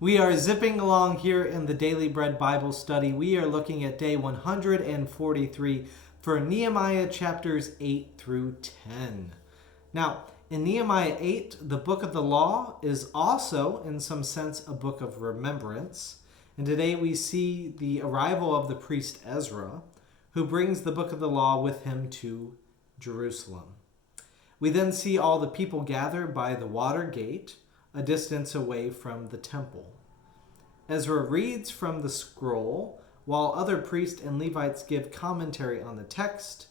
We are zipping along here in the Daily Bread Bible study. We are looking at day 143 for Nehemiah chapters 8 through 10. Now, in Nehemiah 8, the book of the law is also, in some sense, a book of remembrance. And today we see the arrival of the priest Ezra, who brings the book of the law with him to Jerusalem. We then see all the people gather by the water gate, a distance away from the temple. Ezra reads from the scroll, while other priests and Levites give commentary on the text.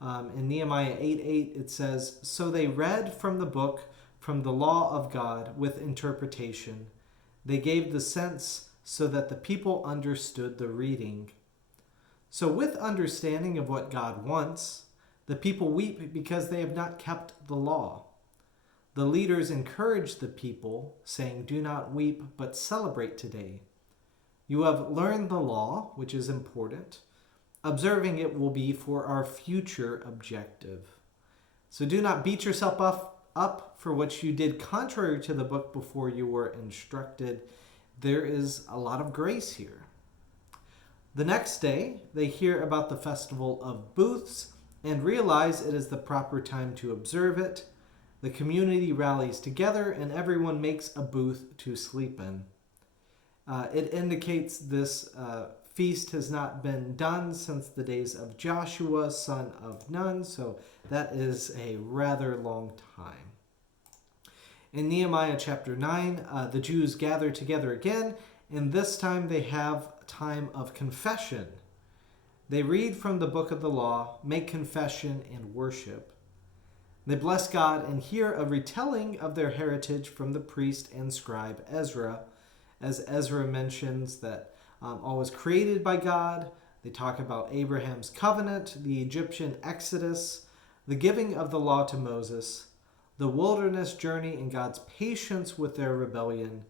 In Nehemiah 8:8 it says, "So they read from the book, from the law of God, with interpretation. They gave the sense so that the people understood the reading." So with understanding of what God wants, the people weep because they have not kept the law. The leaders encourage the people, saying, "Do not weep, but celebrate today. You have learned the law," which is important. "Observing it will be for our future objective. So do not beat yourself up for what you did contrary to the book before you were instructed." There is a lot of grace here. The next day, they hear about the festival of booths and realize it is the proper time to observe it. The community rallies together and everyone makes a booth to sleep in. It indicates this feast has not been done since the days of Joshua, son of Nun, so that is a rather long time. In Nehemiah chapter 9, the Jews gather together again, and this time they have time of confession. They read from the book of the law, make confession, and worship. They bless God and hear a retelling of their heritage from the priest and scribe Ezra, as Ezra mentions that all was created by God. They talk about Abraham's covenant, the Egyptian exodus, the giving of the law to Moses, the wilderness journey and God's patience with their rebellion,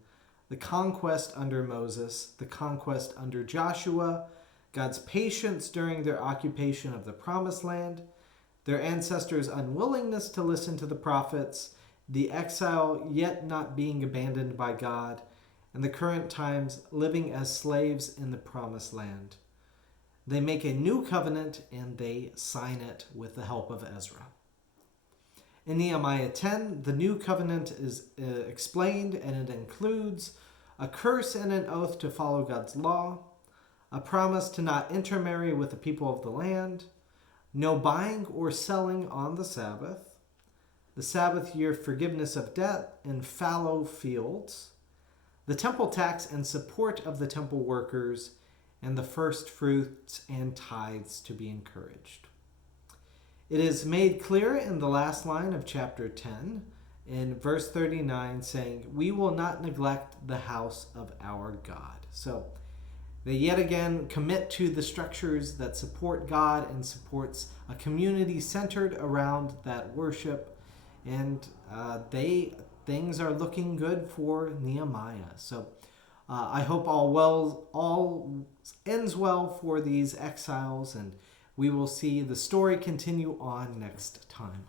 the conquest under Moses, the conquest under Joshua, God's patience during their occupation of the promised land, their ancestors' unwillingness to listen to the prophets, the exile yet not being abandoned by God, and the current times living as slaves in the promised land. They make a new covenant and they sign it with the help of Ezra. In Nehemiah 10, the new covenant is explained, and it includes a curse and an oath to follow God's law, a promise to not intermarry with the people of the land, no buying or selling on the Sabbath year forgiveness of debt and fallow fields, the temple tax and support of the temple workers, and the first fruits and tithes to be encouraged. It is made clear in the last line of chapter 10, in verse 39, saying, "We will not neglect the house of our God." So they yet again commit to the structures that support God and supports a community centered around that worship. And things are looking good for Nehemiah. So I hope all ends well for these exiles, and we will see the story continue on next time.